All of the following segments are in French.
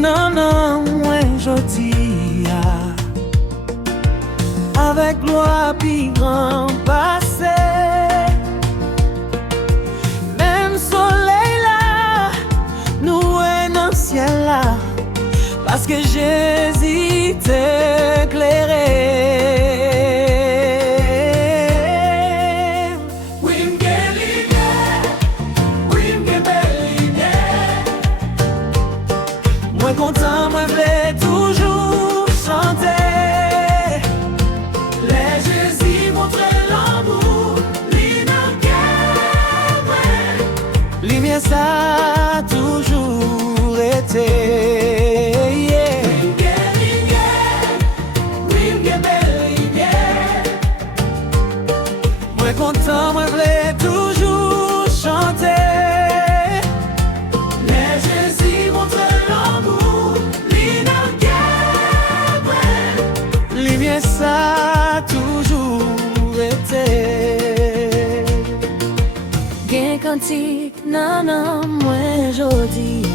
Non, non, moi jodi avec gloire puis grand passé. Même soleil là, nous est dans le ciel là, parce que Jésus t'éclairé. Moi content, moi voulais toujours chanter. Les Jésus montrent l'amour, l'inenquête. Lumière ça a toujours été. Yeah. Moi content, moi voulais toujours chanter. Ça a toujours été. Gain cantique, non, non, moi jodi.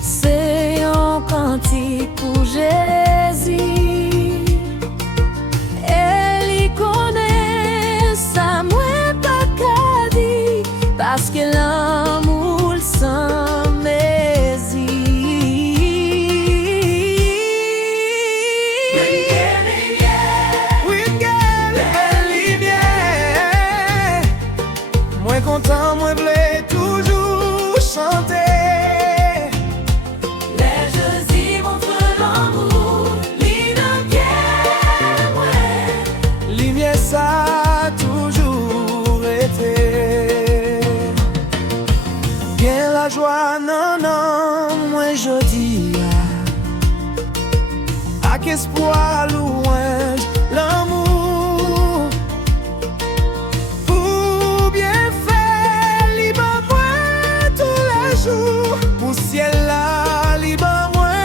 C'est un cantique pour Jésus. Elle y connaît ça, moi pas qu'à dire, parce que l'amour sans mésir. Content, moi voulais toujours chanter. Les Jésus montrent l'amour, l'inenquête. Lumière ça a toujours été. Bien la joie, non, non, moi jodi. Avec espoir, louange, l'amour. Pour ciel là, libre moi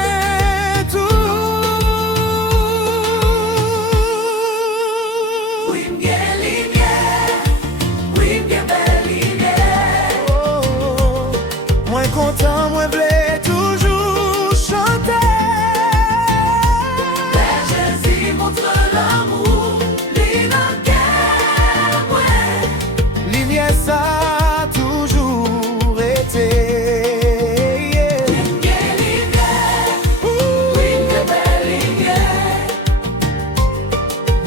tout. Oui, m'gain lumière, oui, m'gain belle lumière. Oh, oh, oh. Moi content, moi voulais toujours chanter. Les Jésus montre l'amour, l'inenquête. Lumière ça a toujours été.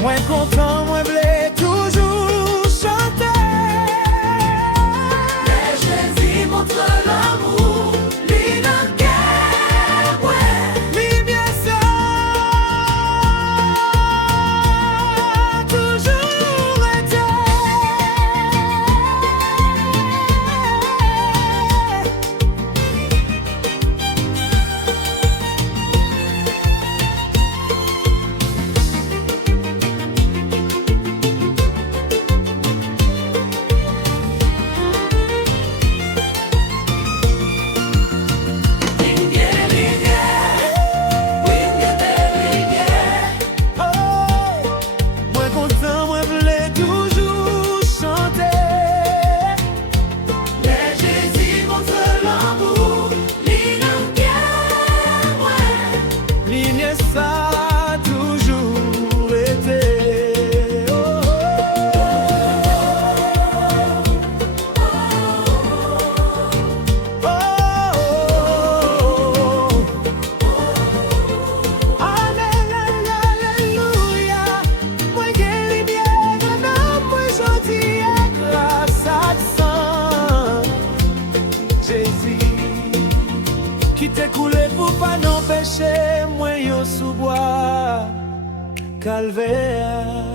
Moi content, moi voulais toujours chanter. Les Jésus montrent l'amour, l'inenquête. Lumière ça a toujours été. Ça a toujours été. Oh, oh, oh, oh. Alléluia. Moi qui bien, moi jodi grâce à sang Jésus qui t'est coulé pour pas non péché. Moi yo sous bois calvaire.